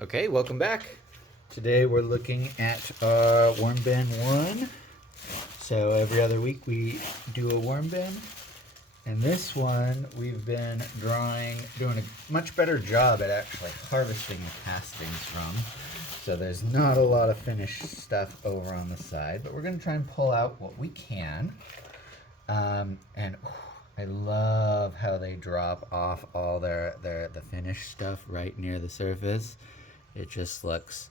Okay, welcome back. Today we're looking at worm bin 1. So every other week we do a worm bin. And this one we've been doing a much better job at actually harvesting the castings from. So there's not a lot of finished stuff over on the side, but we're going to try and pull out what we can. I love how they drop off all the finished stuff right near the surface. It just looks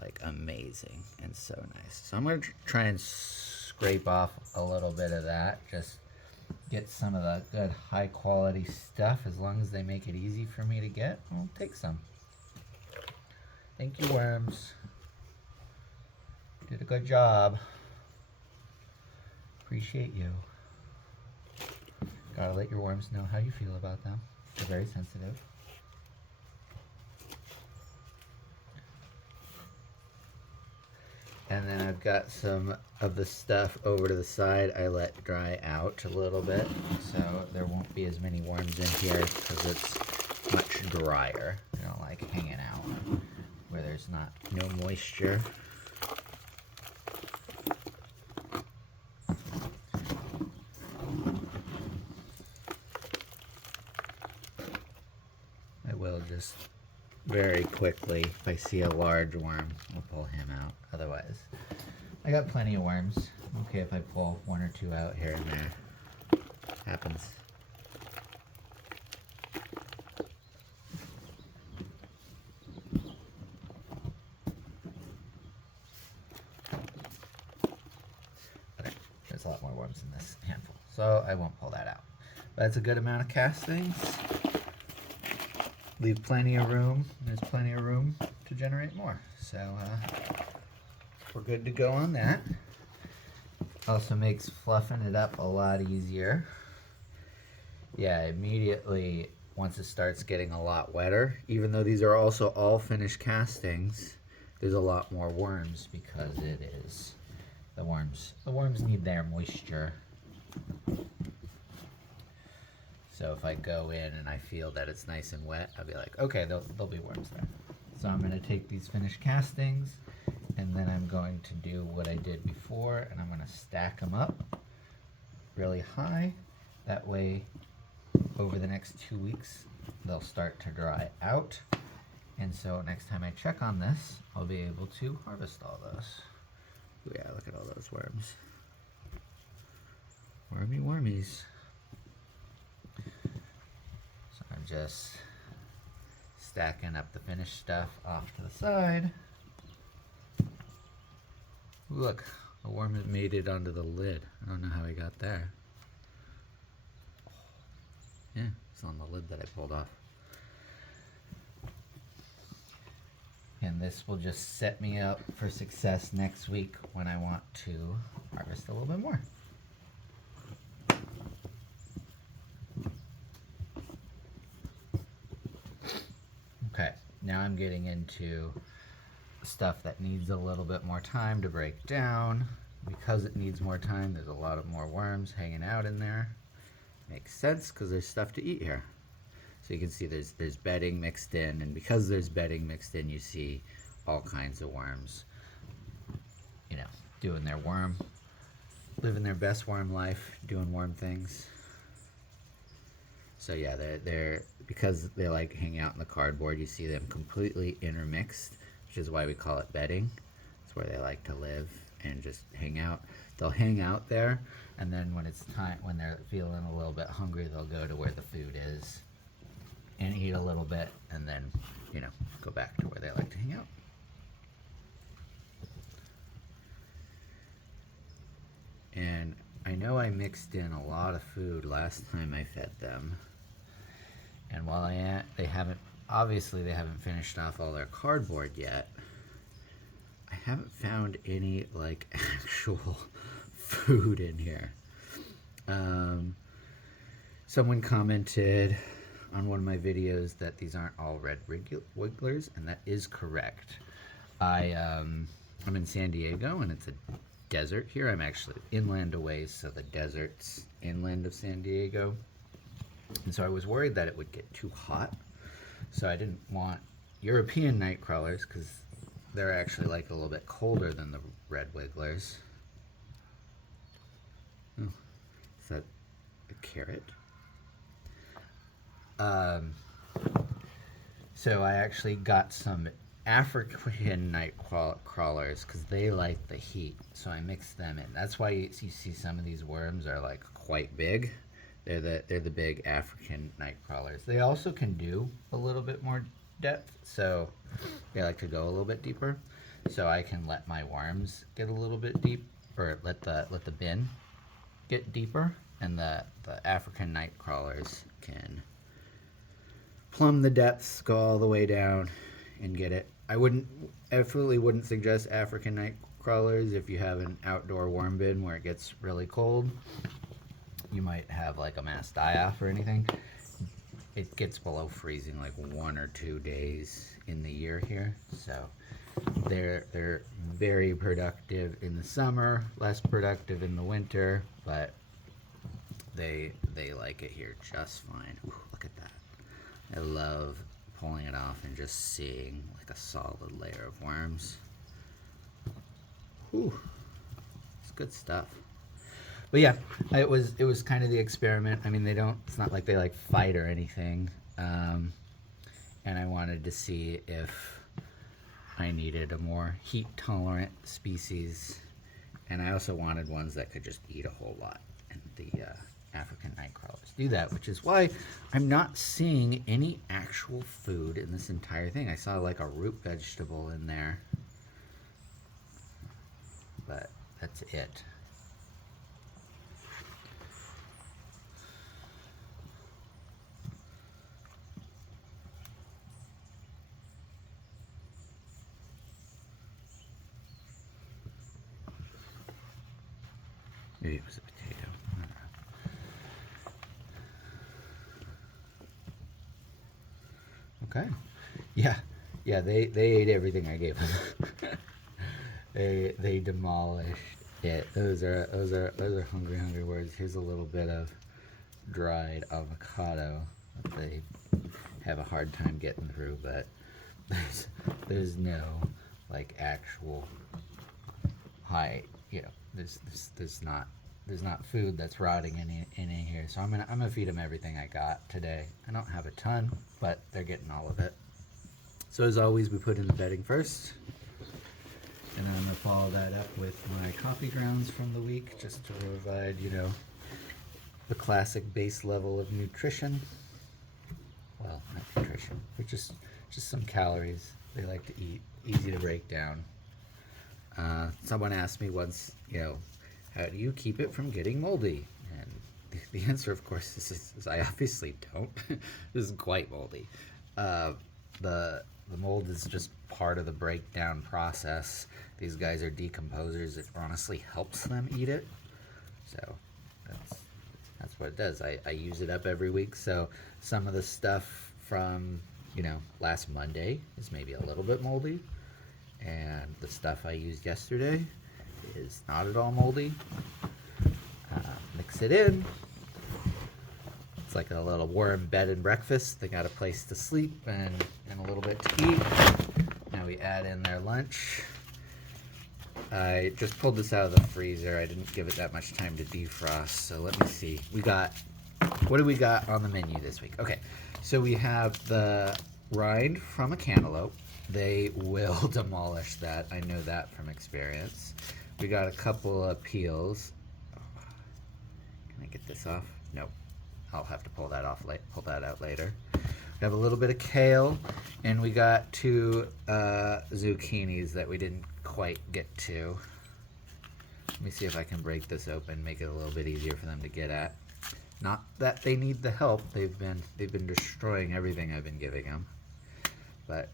like amazing and so nice. So I'm going to try and scrape off a little bit of that, just get some of the good high quality stuff. As long as they make it easy for me to get, I'll take some. Thank you, worms. Did a good job. Appreciate you. Gotta let your worms know how you feel about them. They're very sensitive. And then I've got some of the stuff over to the side I let dry out a little bit, so there won't be as many worms in here because it's much drier. I don't like hanging out where there's no moisture. I will just very quickly, if I see a large worm, I'll pull him out. Otherwise, I got plenty of worms. Okay, if I pull one or two out here and there. Happens. Okay, there's a lot more worms in this handful, so I won't pull that out. But that's a good amount of castings. Leave plenty of room. There's plenty of room to generate more. So we're good to go on that. Also makes fluffing it up a lot easier. Yeah, immediately once it starts getting a lot wetter, even though these are also all finished castings, there's a lot more worms because it is the worms need their moisture. So if I go in and I feel that it's nice and wet, I'll be like, okay, there'll be worms there. So I'm going to take these finished castings, and then I'm going to do what I did before, and I'm going to stack them up really high. That way, over the next 2 weeks, they'll start to dry out. And so next time I check on this, I'll be able to harvest all those. Yeah, look at all those worms. Wormy wormies. I'm just stacking up the finished stuff off to the side. Look, a worm has made it onto the lid. I don't know how he got there. Yeah, it's on the lid that I pulled off. And this will just set me up for success next week when I want to harvest a little bit more. Okay, now I'm getting into stuff that needs a little bit more time to break down. Because it needs more time, there's a lot of more worms hanging out in there. Makes sense because there's stuff to eat here. So you can see there's bedding mixed in, and because there's bedding mixed in, you see all kinds of worms, you know, doing their living their best worm life, doing worm things. So yeah, they're because they like hang out in the cardboard, you see them completely intermixed, which is why we call it bedding. It's where they like to live and just hang out. They'll hang out there, and then when it's time, when they're feeling a little bit hungry, they'll go to where the food is and eat a little bit, and then, you know, go back to where they like to hang out. And I know I mixed in a lot of food last time I fed them. And while they haven't finished off all their cardboard yet, I haven't found any like actual food in here. Someone commented on one of my videos that these aren't all red wigglers, and that is correct. I'm in San Diego, and it's a desert here. I'm actually inland a ways, so the desert's inland of San Diego. And so I was worried that it would get too hot. So I didn't want European night crawlers, because they're actually like a little bit colder than the red wigglers. Oh, is that a carrot? So I actually got some African night crawlers because they like the heat. So I mixed them in. That's why you see some of these worms are like quite big. They're the big African night crawlers. They also can do a little bit more depth, so they like to go a little bit deeper. So I can let my worms get a little bit deep, or let the bin get deeper, and the African night crawlers can plumb the depths, go all the way down, and get it. I absolutely wouldn't suggest African night crawlers if you have an outdoor worm bin where it gets really cold. You might have like a mass die-off or anything. It gets below freezing like 1 or 2 days in the year here, so they're very productive in the summer, less productive in the winter, but they like it here just fine. Ooh, look at that. I love pulling it off and just seeing like a solid layer of worms. Whew, it's good stuff. But yeah, it was kind of the experiment. I mean, it's not like they like fight or anything. And I wanted to see if I needed a more heat tolerant species. And I also wanted ones that could just eat a whole lot. And the African night crawlers do that, which is why I'm not seeing any actual food in this entire thing. I saw like a root vegetable in there, but that's it. Maybe it was a potato. I don't know. Okay. Yeah. They ate everything I gave them. they demolished it. Those are hungry words. Here's a little bit of dried avocado that they have a hard time getting through, but there's no like actual high, there's not food that's rotting in here. So I'm gonna feed them everything I got today. I don't have a ton, but they're getting all of it. So as always, we put in the bedding first, and then I'm gonna follow that up with my coffee grounds from the week, just to provide the classic base level of nutrition. Well, not nutrition, but just some calories they like to eat, easy to break down. Someone asked me once, how do you keep it from getting moldy? And the answer, of course, is I obviously don't. This is quite moldy. The mold is just part of the breakdown process. These guys are decomposers. It honestly helps them eat it. So that's what it does. I use it up every week. So some of the stuff from last Monday is maybe a little bit moldy, and the stuff I used yesterday is not at all moldy. Mix it in. It's like a little worm bed and breakfast. They got a place to sleep and a little bit to eat. Now we add in their lunch. I just pulled this out of the freezer. I didn't give it that much time to defrost. So let me see. What do we got on the menu this week? Okay, so we have the rind from a cantaloupe. They will demolish that. I know that from experience. We got a couple of peels. Can I get this off? Nope. I'll have to pull that out later. We have a little bit of kale, and we got 2 zucchinis that we didn't quite get to. Let me see if I can break this open, make it a little bit easier for them to get at. Not that they need the help. They've been destroying everything I've been giving them, but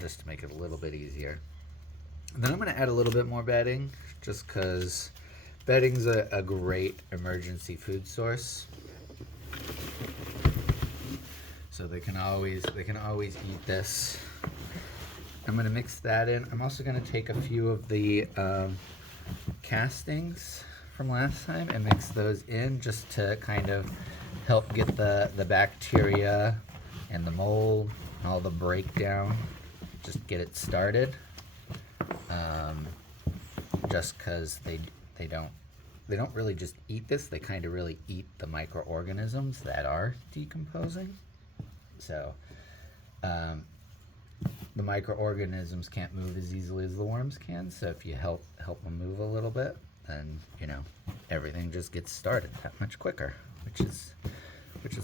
just to make it a little bit easier. And then I'm going to add a little bit more bedding, just because bedding's a great emergency food source. So they can always eat this. I'm going to mix that in. I'm also going to take a few of the castings from last time and mix those in, just to kind of help get the bacteria and the mold all the breakdown, just get it started. Just because they don't really just eat this, they kind of really eat the microorganisms that are decomposing. So the microorganisms can't move as easily as the worms can, so if you help them move a little bit, then everything just gets started that much quicker, which is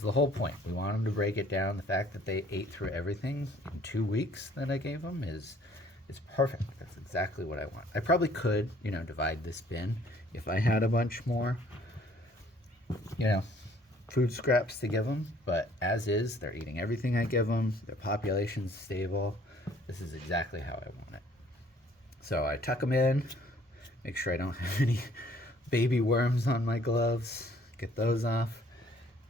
the whole point. We want them to break it down. The fact that they ate through everything in 2 weeks that I gave them is perfect. That's exactly what I want. I probably could, divide this bin if I had a bunch more, food scraps to give them, but as is, they're eating everything I give them. Their population's stable. This is exactly how I want it. So I tuck them in, make sure I don't have any baby worms on my gloves, get those off.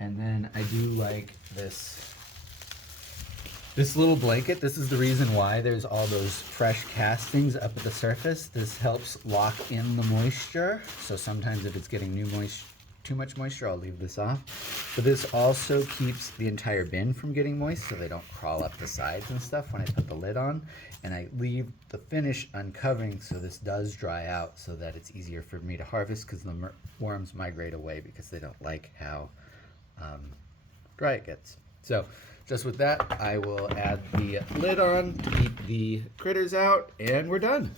And then I do like this little blanket. This is the reason why there's all those fresh castings up at the surface. This helps lock in the moisture. So sometimes if it's getting too much moisture, I'll leave this off. But this also keeps the entire bin from getting moist, so they don't crawl up the sides and stuff when I put the lid on. And I leave the finish uncovering so this does dry out, so that it's easier for me to harvest, because the worms migrate away because they don't like how dry it gets. So just with that, I will add the lid on to keep the critters out, and we're done.